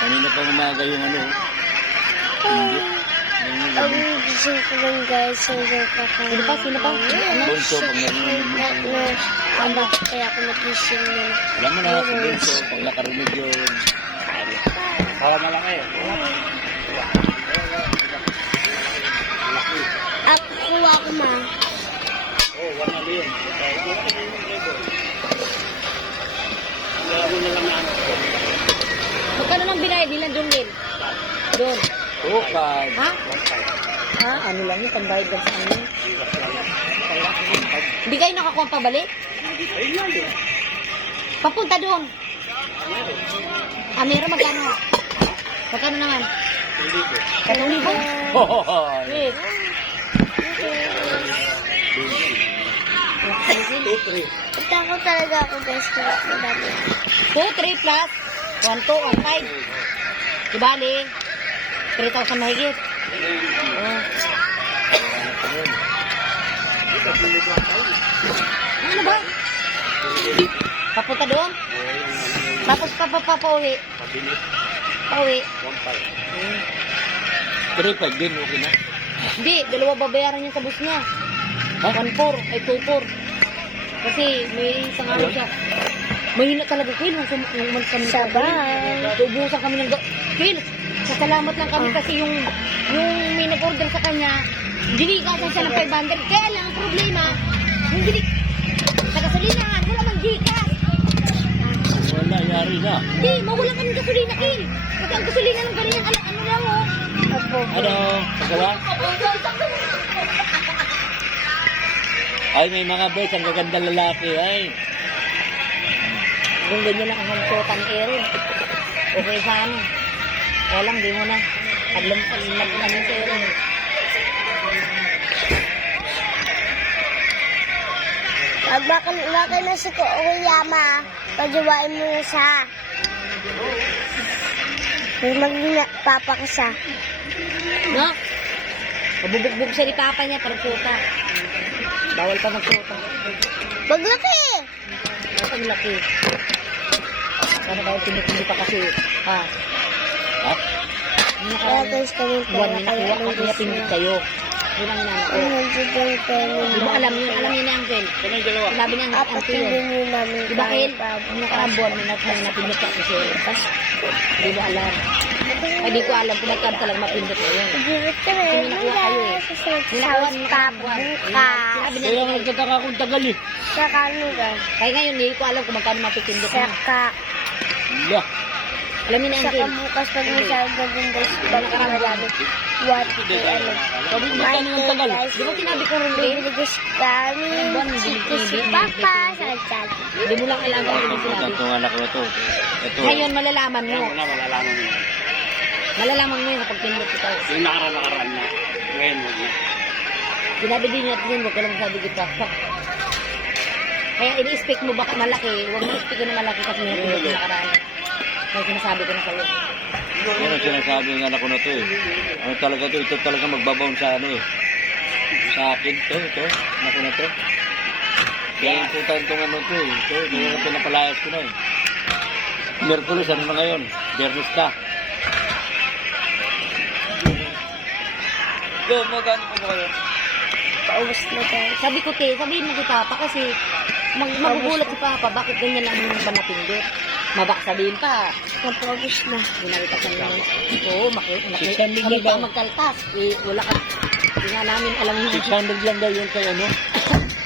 Kanina pa umaga yung ano. Hindi. Ang gising ko lang guys, hindi kakain. Sino pa? Bunso, pag narinig. Kaya ako nagising na. Alam mo na, si Bunso, pag nakarinig yun. Para malaki. Ako kuha ko ma. Oo, 1 million. Magkano nang binayad nila doon, Lil? Doon. Tukad. Ha? Ha? Ano lang yun? Pambayad lang sa amin. Hindi kayo nakakuha pabalik? Papunta doon. Meron magkano? Magkano naman? 1,000? Hohoy. Yes. Takot talaga ako guys. Kaya madami. 2, 3 plus 1, 2, 1, 5. Dibali 3,000 mahigit. Oh. Ano ba? Papunta doon? Tapos papauwi. Pauwi. 3-5 din, okay na. Hindi, dalawa babayaran niya sa bus niya. Ha? 1,4 ay 2,4. Kasi may isang araw siya. Mahina talaga, Phil. Nung umalis kami sa Sabay. ubusan kami ng Phil, kasalamat lang kami kasi yung may nag-order sa kanya, dinikasan siya ng 500. Kaya lang, ang problema, yung sa gasolinahan, wala mang gikas. Wala, yari na. Hindi, mawalan kami gasolina, Phil. Kasi ang gasolina ng ganyan, ano lang, oh. Ano? Pagawa? Ay, may mga boys, ang gaganda lalaki, ay. Kung ganyan lang ang hamsutan ni Erin. Okay sa ano. Kaya lang, di mo na. Alam namin si Erin. Pag bakal na si Kuya pajawain mo na siya. Magpapa ka siya. No? Mabubugbog siya ni Papa niya para suta. Bawal pa magsuta. Maglaki! Ang laki. Sana kayo tinitindi pa kasi. Ha? Ha? Kaya guys, kami Buwan pala na nakuha ko kaya pindit kayo. Yun ang inaano ko. Di mo alam yun. Alam yun ni Uncle. Sinabi niya ang Apat Uncle yung yun. din namin. Di ba, Kel? Ang nakarambon, may napindot ka kasi. Di mo alam. Ay, di ko alam kung magkano talaga mapindot na yun. Hirap ka na Kasi yun may nakuha kayo eh. Sa pabukas. Sinabi niya, Kaya nga nagtataka akong tagal eh. Sa kanila. kaya ngayon, hindi ko alam kung magkano mapipindot na. Saka, Wala. Alam niyo ni saka Uncle. bukas pag may sarga din guys. Pag marami. What? Sabi mo, magkano yung tagal? Di ba sinabi ko rin rin? Bibili guys kami. Si Papa. Sa chat. Hindi mo lang kailangan kung ano sinabi. Itong anak ko to. Ito. Ngayon, malalaman mo. malalaman mo. Malalaman mo yun kapag pindot ito. Yung nakaraan na. Ngayon, huwag na. Sinabi din niya, huwag ka lang sabi kita. Kaya ini-expect mo baka malaki, huwag mo expect na malaki kasi meron yung nakaraan. Kaya sinasabi ko na sa'yo. Yan ang sinasabi ng anak ko na to eh. Ano talaga to? Ito talaga magbabaon sa ano eh. Sa akin to, ito. Anak ko na to. Kaya yung putan itong ano to eh. Ito, kaya na pinapalayas ko na eh. Merkulis, ano na ngayon? Bernis na. Do, magano po ba kayo? Paubos na tayo. Sabi ko, sabihin mo kay Papa kasi magugulat si Papa, bakit ganyan lang ba napindot? Mabak sabihin pa, Paubos na. ginalita ka naman. Oo, Six hundred kami na ba? pa magkaltas. Eh, wala ka. Hindi nga namin alam yung 600 lang daw yung kay ano.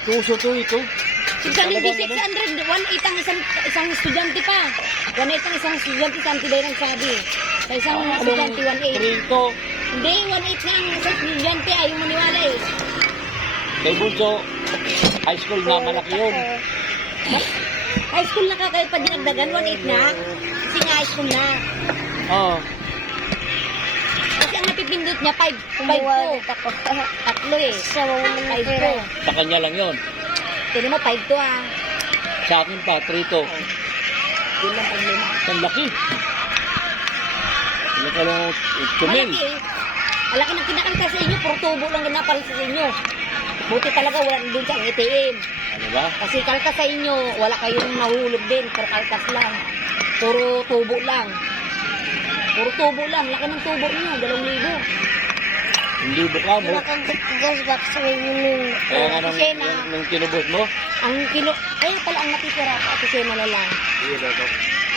Tuso to ito. 600, 1,800 ang isang estudyante pa. 1,800 ang isang estudyante, sa antibay ng sabi. Sa isang estudyante, 1,800. Trito. Hindi, 1,800 na ang isang estudyante, ayaw maniwala eh. Kay Bunso, high school na malaki yun. High school na ka kayo pa dinagdagan, 1,800 na. Kasi nga high school na. Oo. Kasi ang napipindot niya, 5 po. Umuwalit ako. Tatlo eh. Sa mga 5 po. pera. Sa kanya lang yun. Tinan mo, 5 to ah. Sa akin pa, trito. Yun lang ang lima. Ang laki. Ano ka lang, tumil. Malaki eh. Malaki ng kinakalta sa inyo, puro tubo lang ginapal sa inyo. Buti talaga wala na dun sa ATM. Ano ba? Kasi kaltas sa inyo, wala kayong nahulog din, pero kaltas lang. Puro tubo lang. Puro tubo lang. Laki ng tubo niyo, 2,000. Hindi buka mo. Pinakagatigas back sa yung Kaya nga nung, Kasi na- nung tinubos mo. Ang kilo, kaya pala ang natitira ka, ito siya na lang.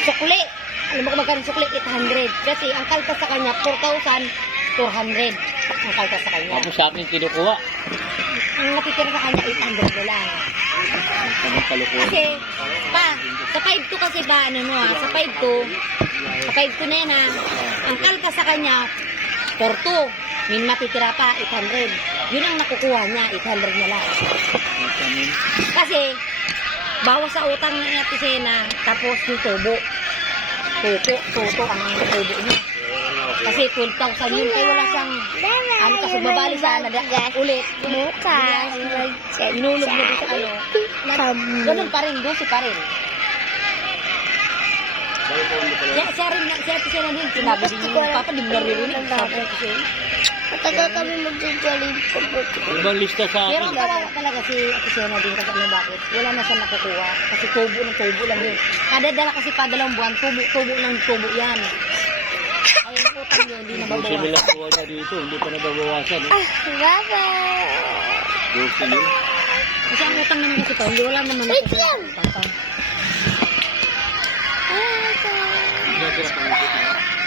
Sukli. Alam mo kung magkano sukli? 800. Kasi ang kaltas sa kanya, 4,400. Ang kaltas sa kanya. Tapos sa akin kinukuha. Ang natitira sa kanya, 800 na lang. Anong kalukuhan? Kasi, pa, sa 5-2 kasi ba, ano no sa 5-2 na yan ang kaltas sa kanya, 4-2. Min matitira pa, 800. Yun ang nakukuha niya, 800 na lang. Kasi, bawas sa utang ng Atisena, tapos yung tubo. Tuto ang tubo niya. Kasi 12,000 yun, kaya wala siyang, ano kasi babali sana, ulit. Bukas, Inulog niya doon sa ano. Ganun pa rin, 12 pa rin. Siya rin, siya din, sinabi din yung papa, di mo naririnig. Sabi ko siya. Matagal kami magjajalin po. Ano bang lista sa Pero akin? kawawa talaga si Ate Sena din kasi ano bakit? Wala na siya nakukuha. Kasi tubo lang yun. Kada dala kasi pa 2 buwan, tubo ng tubo yan. Ay, yung utang yun, hindi Gusto nababawasan. nila kuha niya dito, hindi pa nababawasan. Bye-bye. Gusto nila. Kasi ang utang naman kasi pa, hindi wala naman Wait nakukuha. lang. Utang pa. Bye-bye.